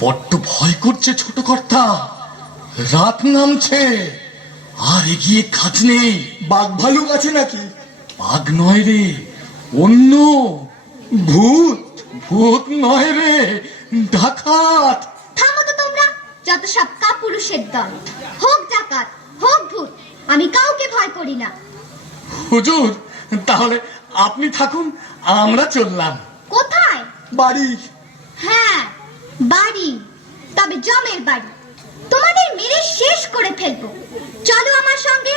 বড্ড ভয় করছে ছোট কর্তা, রাত নামছে আর এগিয়ে কাজ নেই। বাঘ ভালুক আছে নাকি? বাঘ নয় রে, অন্য ভূত। ভূত নয় রে, ডাকাত। থামো তো তোমরা, যত সব কাপুরুষের দল। হোক ডাকাত, হোক ভূত, আমি কাউকে ভয় করি না। হুজুর, তাহলে আপনি থাকুন, আমরা চললাম। কোথায়? বাড়ি। হ্যাঁ, বাড়ি, তবে জমের বাড়ি। তোমাদের মেরে শেষ করে ফেলবো। চলো আমার সঙ্গে।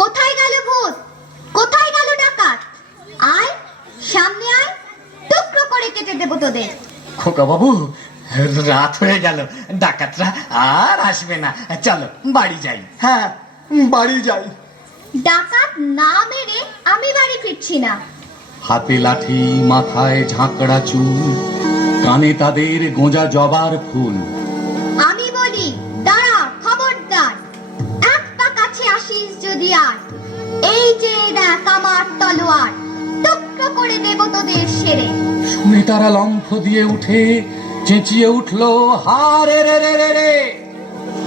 কোথায় গেল ভূত? কোথায় গেল ডাকাত? আয়, সামনে আয়, টুকরো করে কেটে দেবো তোদের। খোকা বাবু, রাত হয়ে গেল, ডাকাতরা আর আসবে না। চলো বাড়ি যাই। হ্যাঁ, বাড়ি যাই। ডাকাত না মেরে আমি বাড়ি ফিরছি না। হাতে লাঠি, মাথায় ঝাঁকড়া চুল, কানে তাদের গোঁজা জবার ফুল। আমি বলি, দাঁড়া, খবরদার, এক পা কাছে আসিস যদি আর। এই যে দেখ আমার তলোয়ার, টুকরো করে দেব তোদের সেরে। শুনে তারা লম্ফ দিয়ে উঠে চেঁচিয়ে উঠলো, হারে রে রে রে রে,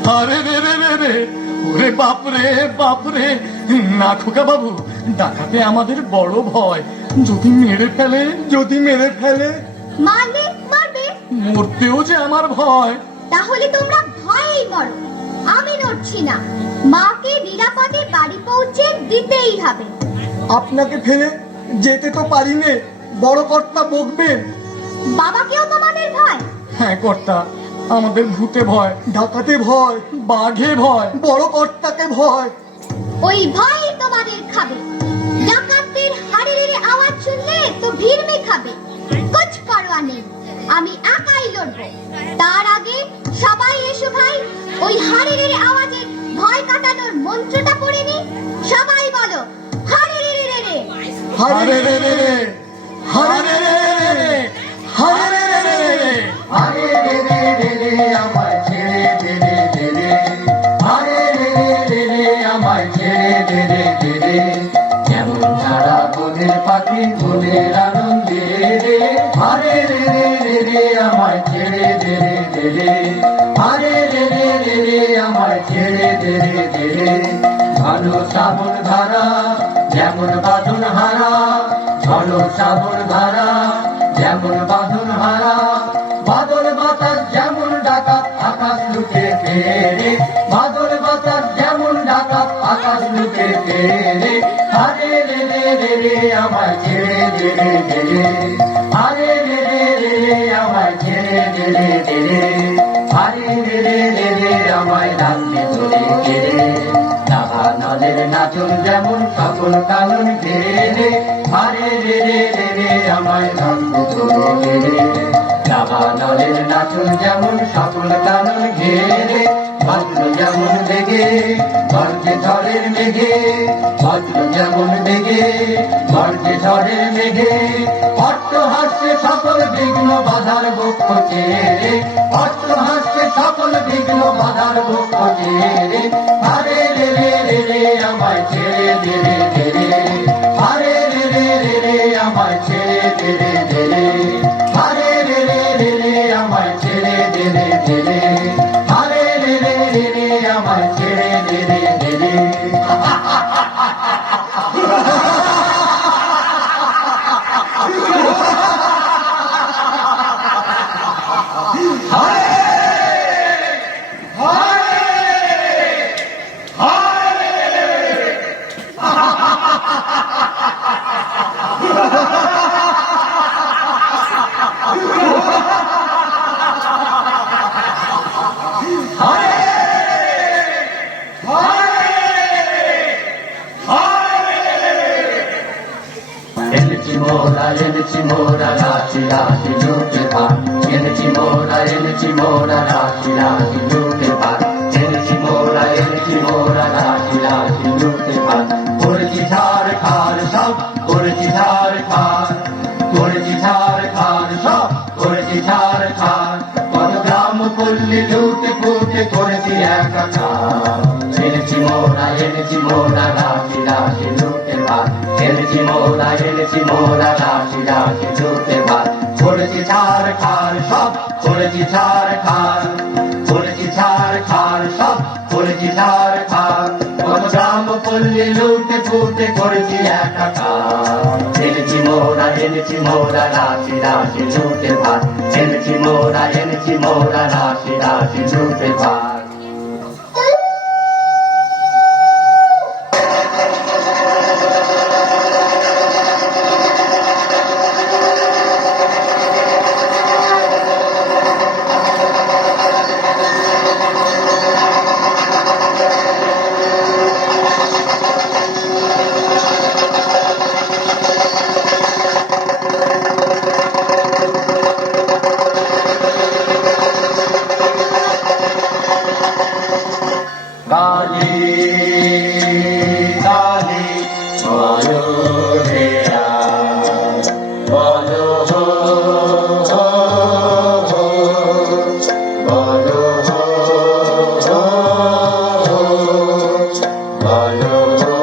হারে রে রে রে রে, ওরে বাপরে বাপরে। না খোকা বাবু, ডাকাতে আমাদের বড় ভয়, যদি মেরে ফেলে। যদি মেরে ফেলে? মারবে, মারবে, মরতেও যে আমার ভয়। তাহলে তোমরা ভয়েই মরো, আমি নড়ছি না। মাকে নিরাপদে বাড়ি পৌঁছে দিতেই হবে। আপনাকে ফেলে যেতে তো পারি নে, বড় কর্তা বকবেন। বাবাকেও তোমাদের ভয়? হ্যাঁ কর্তা, আমাদের ভূতে ভয়, ডাকাতে ভয়, বাঘে ভয়, বড় কর্তাকে ভয়। ওই ভয় তোমাদের খাবে। ডাকাতদের হাড়ের আওয়াজ শুনলে তো ভিড়মে খাবে। কুছ পরোয়া নেই, আমি একাই লড়বো। তার আগে সবাই এসো ভাই, ওই হাড়ের আওয়াজে ভয় কাটানোর মন্ত্রটা পড়ে নি। সবাই বলো, হাড়ের রে রে। হারে রে রে রে, হারে রে রে রে, হারে রে রে রে, হারে রে রে রে রে, আমায় ছেড়ে দে রে দে রে। হারে রে রে রে রে, আমায় ছেড়ে দে রে দে রে। যেমন ছাড়া বনের পাখি মনের আনন্দে রে। হারে রে রে রে রে, আমায় ছেড়ে দে রে দে রে। হারে রে রে রে রে, আমায় ছেড়ে দে রে দে রে। ঘন শ্রাবণ ধারা যেমন বাঁধন হারা, ঘন শ্রাবণ ধারা যেমন বাঁধন হারা। বাদল বাতাস যেমন ডাকাত আকাশ লুটে ফেরে। বাদল বাতাস যেমন ডাকাত আকাশ লুটে ফেরে। হারে রে রে রে রে, আমায় ছেড়ে দে রে দে রে। হারে রে রে রে রে, আমায় ছেড়ে দে রে দে রে। হারে রে রে রে রে, আমায় রাখতে চলে গেলে। নলের নাচন যেমন সকল কানন ঘেরে। হারে রে রে রে রে, আমায় রাখতে চলে গেলে। নলের নাচন যেমন সকল কানন ঘেরে। বজ্র যেমন বেগে বর্ষে ঝড়ের মেঘে। বজ্র যেমন বেগে বর্ষে ঝড়ের মেঘে। অট্ট হাস্যে সকল বিঘ্ন বাধার বক্ষ চেরে, অস্ত্র হাসছে সকল বিঘ্ন বাধার বক্ষ চেরে। আরে রে রে রে রে আমায় ছেড়ে দে রে দে রে, আরে রে রে রে রে আমায় ছেড়ে দে রে দে রে, আরে রে রে রে রে আমায় ছেড়ে দে রে দে রে, আরে রে রে রে রে আমায় ছেড়ে দে রে দে রে। এনেছি মোরা রাশি রাশি লুটে ভাত, এনেছি মোরা রাশি রাশি লুটে ভাত, এনেছি মোরা রাশি রাশি লুটে ভাত। করেছি ঝাড় খার সব, করেছি ঝাড় খার, করেছি ঝাড় খার সব, করেছি ঝাড় খার। কত গ্রাম পল্লী লুটে ফুটে করেছি একাকার। এনেছি মোরা রাশি রাশি লুটে ভাত, এনেছি মোরা রাশি রাশি লুটে ভাত। করেছি ঝাড় খার সব, করেছি ঝাড় খার, করেছি ঝাড় খার সব, করেছি ঝাড় খার। কত গ্রাম পল্লী লুটে ফুটে করেছি একাকার। এনেছি মোরা রাশি রাশি লুটে ভাত, এনেছি মোরা রাশি রাশি লুটে ভাত। কালী কালী বলো হে আজ, বলো হো হো হো, বলো হো হো হো, বলো হো।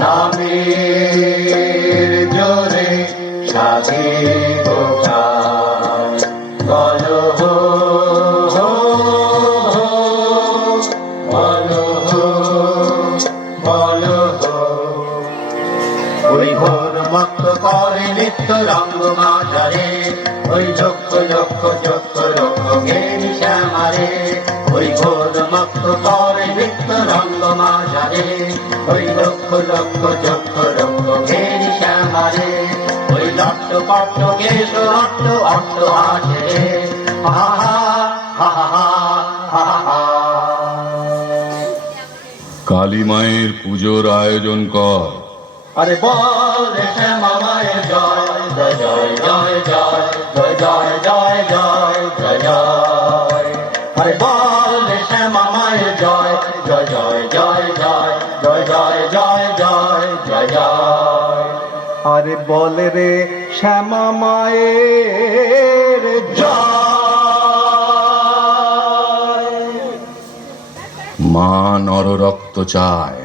নামের জোরে সাধিব কাজ, বলো হো হো হো, বলো হো বলো হো। ওই ঘোর মক্ত করে নিত্য রঙ্গ মাঝারে, ওই লক্ষ লক্ষ চক্ষ লক্ষ ঘেরি শ্যামারে। ওই ঘোর মক্ত করে নিত্য রঙ্গ মাঝারে, ওই লক্ষ লক্ষ চক্ষ লক্ষ ঘেরি শ্যামারে। ওই লট্ট পট্ট কেশ অট্ট অট্ট হাসে, হা হা হা হা হা হা। কালী মায়ের পুজোর আয়োজন কর। আরে বল রে শ্যামা মায়ের জয় জয় জয় জয় জয় জয় জয় জয় জয় জয়। আরে বল রে শ্যামা মায়ের জয় জয় জয় জয় জয় জয় জয় জয় জয় জয় জয়। আরে বল রে শ্যামা মায়ের জয়। মা নররক্ত চায়।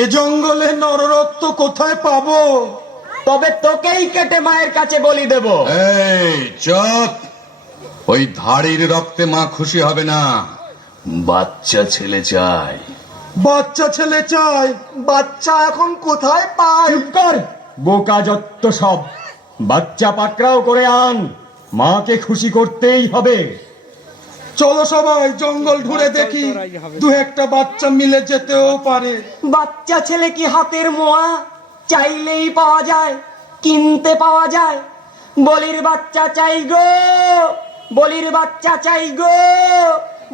এ জঙ্গলে নররক্ত কোথায় পাবো? তবে তোকেই কেটে মায়ের কাছে বলি দেব। এই চুপ! ওই ধাড়ির রক্তে মা খুশি হবে না। বাচ্চা ছেলে চাই। বাচ্চা ছেলে চাই? বাচ্চা এখন কোথায় পাই? চুপ কর, বোকা যত্ত সব। বাচ্চা পাকড়াও করে আন, মাকে খুশি করতেই হবে। চলো সবাই জঙ্গল ঘুরে দেখি, দু একটা বাচ্চা মিলে যেতেও পারে। বাচ্চা ছেলে কি হাতের মোয়া? চাইলেই পাওয়া যায়, কিনতে পাওয়া যায়। বলির বাচ্চা চাই গো, বলির বাচ্চা চাই গো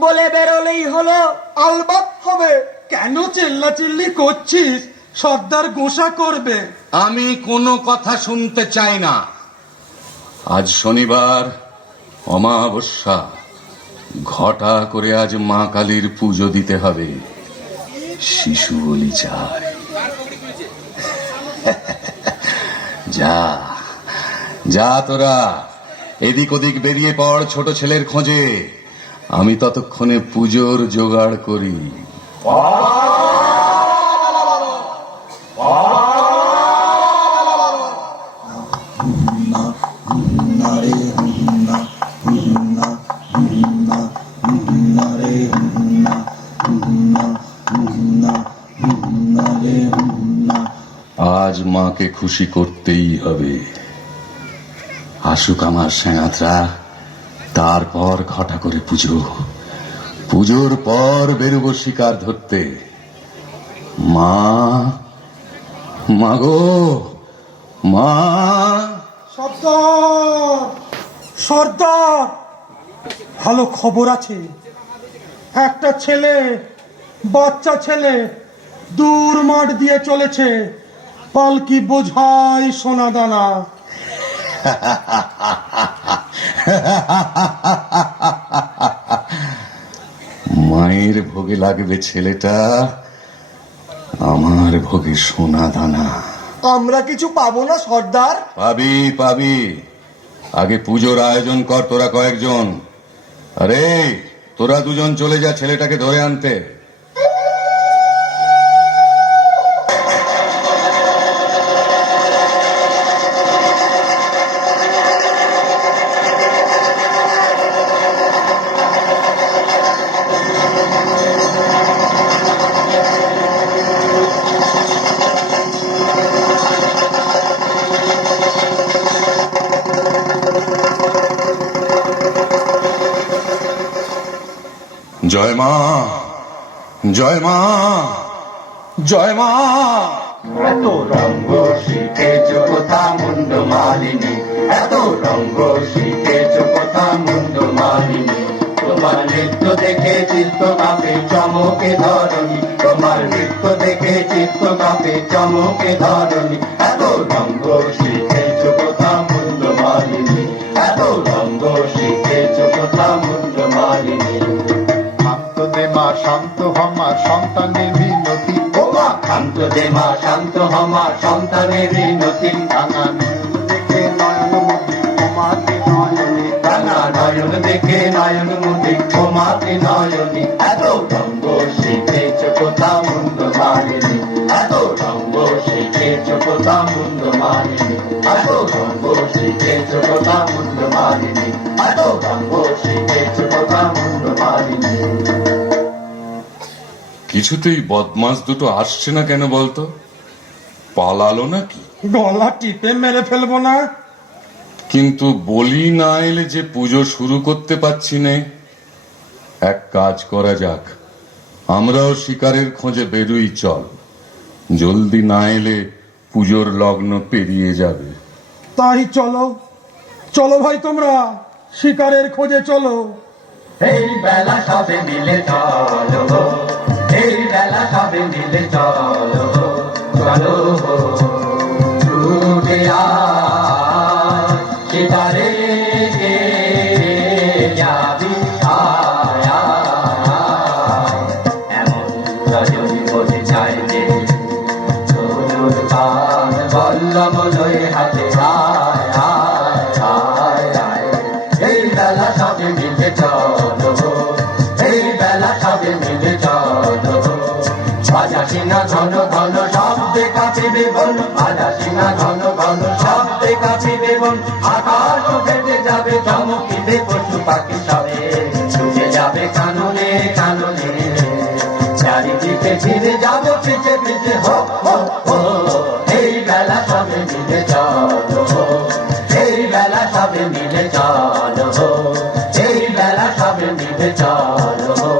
বলে বেরোলেই হলো। আলবাত হবে। কেন চিল্লাচিল্লি করছিস? সর্দার গোসা করবে। আমি কোনো কথা শুনতে চাই না। আজ শনিবার, অমাবস্যা। ঘটা করে আজ মা কালীর পুজো দিতে হবে। শিশু বলি চাই। যা যা তোরা এদিক ওদিক বেরিয়ে পড় ছোট ছেলের খোঁজে, আমি ততক্ষণে পুজোর জোগাড় করি। আজ মাকে খুশি করতেই হবে। আসুক আমার সেনাতরা, তারপর ঘটা করে পুজো। পুজোর পর বেরোবো শিকার ধরতে। মা, মাগো, মা। সর্দার, সর্দার, ভালো খবর আছে। একটা ছেলে, বাচ্চা ছেলে দূর মাঠ দিয়ে চলেছে, পালকি বোঝাই সোনা দানা। মায়ের ভোগে লাগবে ছেলেটা, আমার ভোগে সোনা দানা। আমরা কিছু পাবো না সর্দার? পাবি পাবি, আগে পুজোর আয়োজন কর তোরা কয়েকজন। আরে তোরা দুজন চলে যা ছেলেটাকে ধরে আনতে। জয় মা, জয় মা, জয় মা। এত রঙ্গ শিখেছ কোথা মুন্ড মালিনী, এত রঙ্গ শিখেছ কোথা মুন্ড মালিনী। তোমার নৃত্য দেখে চিত্ত কাঁপে চমকে ধরণী, তোমার নৃত্য দেখে চিত্ত কাঁপে চমকে ধরণী। এত রঙ্গ শিখেছ কোথা মুন্ড মালিনী, এত রঙ্গ শিখেছ কোথা মুন্ড মালিনী। শান্ত দে মা শান্ত হমা সন্তানের মিনতি, ও মা শান্ত দে মা শান্ত হমা সন্তানের মিনতি। রাঙা নয়ন দেখে নয়ন মুদি তোমাতে নয়নে, রাঙা নয়ন দেখে নয়ন মুদি তোমাতে নয়নী। এত রঙ্গ শিখেছ কোথা মুন্ড মালিনী, এত রঙ্গ শিখেছ কোথা মুন্ড মালিনী, এত রঙ্গ শিখেছ কোথা মুন্ড মালিনী, এত রঙ্গ শিখেছ কোথা মুন্ড মালিনী। কিছুতেই বদমাস দুটো আসছে না কেন বলতো? পালালো নাকি? গলা টিপে মেরে ফেলবো না? কিন্তু বলি না এলে যে পুজো শুরু করতে পারছি নে। এক কাজ করা যাক, আমরাও শিকারের খোঁজে বেরুই চল। জলদি না এলে পুজোর লগ্ন পেরিয়ে যাবে। তাই চলো, চলো ভাই তোমরা শিকারের খোঁজে চলো। এই বেলা সবে মিলে চলো, এই বেলা সবে মিলে চলো, চলো ছুটে আয় শিকারে যাবি আয় আয়। এমন রজনী বসে চাইলে তোর পান বল্লম লয়ে হাতে আয় আয় আয় আয়। এই বেলা সবে মিলে চলো, এই বেলা সবে মিলে চলো। বাজাসি না ঘন ঘন শব্দে কাঁপিবে বন, বাজাসি না ঘন ঘন শব্দে কাঁপিবে বন। আকাশ ফেটে যাবে চমকিবে পশু পাখি সবে, ছুটে যাবে কাননে কাননে। চারিদিকে ফিরে যাব পিছে পিছে হো হো হো। এই বেলা সবে মিলে চলো, এই বেলা সবে মিলে চলো, এই বেলা সবে মিলে চলো।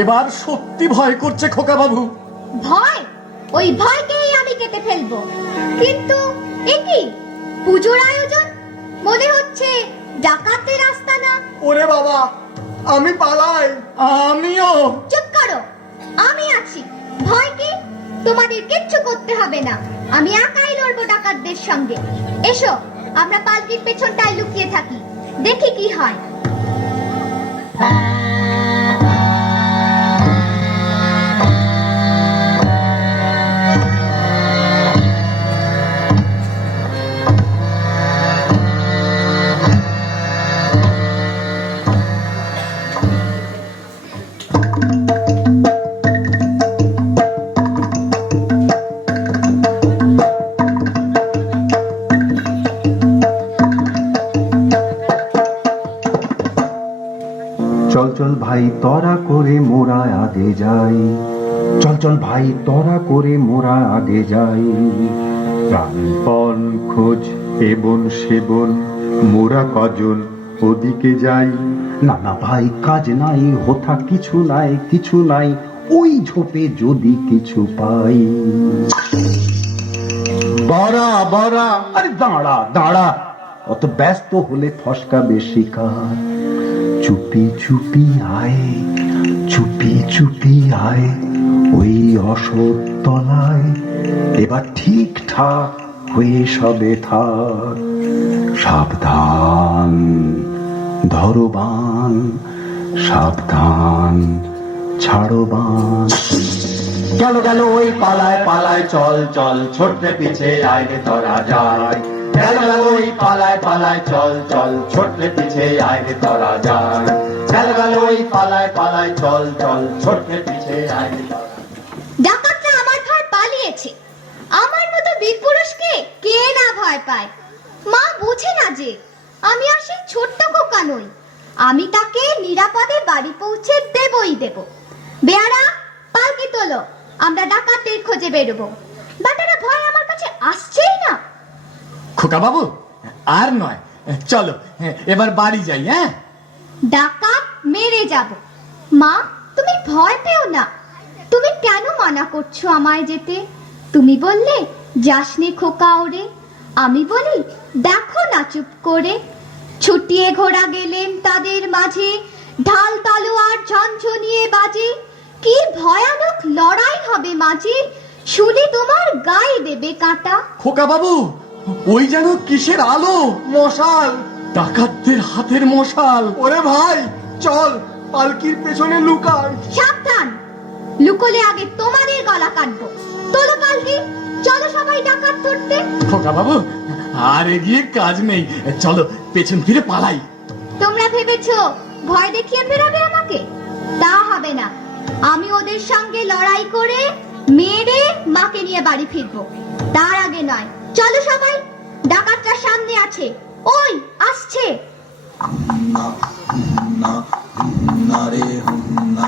এবার সত্যি ভয় করছে খোকা বাবু। ভয়? ওই ভয়কেই আমি কেটে ফেলবো। কিন্তু এ কি পুজোর আয়োজন? মনে হচ্ছে ডাকাতের আস্তানা। ওরে বাবা, আমি পালাই। আমিও। চুপ করো, আমি আছি। ভয় কি? তোমাদের কিচ্ছু করতে হবে না, আমি একাই লড়বো ডাকাতদের সঙ্গে। এসো, আমরা পালকির পেছনটায় লুকিয়ে থাকি, দেখি কি হয়। চল চল ভাই তরা করে মোরা আগে যাই, চল চল ভাই তরা করে মোরা আগে যাই। প্রাণপণ খোঁজ এবন সেবন মোরা কজন ওদিকে যাই। না না ভাই কাজ নাই, হোথা কিছু নাই, কিছু নাই, ওই ঝোপে যদি কিছু পাই। বড়া বড়া, আরে দাঁড়া দাঁড়া, অত ব্যস্ত হলে ফসকাবে শিকার। চুপি চুপি আয়, চুপি চুপি আয় ওই অশোক তলায়, এবার ঠিকঠাক হয়ে সবে থাক। সাবধান ধরো বান, সাবধান ছাড়ো বান। গেল গেল ওই পালায় পালায়, চল চল ছোট্ট পিছে আইলে তোরা যায়। গেল গেল ওই পালায় পালায়, চল চল ছোট্ট পিছে আইলে তোরা যায়। গেল গেল ওই পালায় পালায়, চল চল ছোট্ট পিছে আইলে। ডাকাতরা আমার ভয় পালিয়েছে। আমার মতো বীর পুরুষকে কে না ভয় পায়? মা বুঝে না যে আমি আর সেই ছোট্ট খোকা নই। আমি তাকে নিরাপদে বাড়ি পৌঁছে দেবই দেব। বেয়ারা, পালকি তোলো, আমরা ডাকাতের খোঁজে বেরোবো। বেটারা ভয় আমার কাছে আসছেই না। খোকা বাবু, আর নয়, চলো এবার বাড়ি যাই। হ্যাঁ, ডাকাত মেরে যাব। মা, তুমি ভয় পেও না। তুমি কেন মানা করছো আমায় যেতে? তুমি বললে যাসনে খোকা ওরে, আমি বলি দেখো না চুপ করে। ছুটিয়ে ঘোড়া গেলেন তাদের মাঝে, ঢাল তলোয়ার ঝনঝনিয়ে বাজে। কি ভয়ানক লড়াই হবে মাঝে, শুনে তোমার গায়ে দেবে কাঁটা। খোকা বাবু, ওই যেন কিসের আলো, মশাল, ডাকাতদের হাতের মশাল। ওরে ভাই, চল পালকির পেছনে লুকাই। সাবধান, লুকোলে আগে তোমাদের গলা কাটবো। তোলো পালকি, চলো সবাই ডাকাত ধরতে। খোকা বাবু, আর এগিয়ে কাজ নেই, চলো পেছন ফিরে পালাই। তোমরা ভেবেছো ভয় দেখিয়ে ফেরাবে আমাকে? তা হবে না। আমি ওদের সঙ্গে লড়াই করে মেরে মাকে নিয়ে বাড়ি ফিরবো। তার আগে নয়। চলো সবাই, ডাকাতরা সামনে আছে, ওই আসছে। না রে, না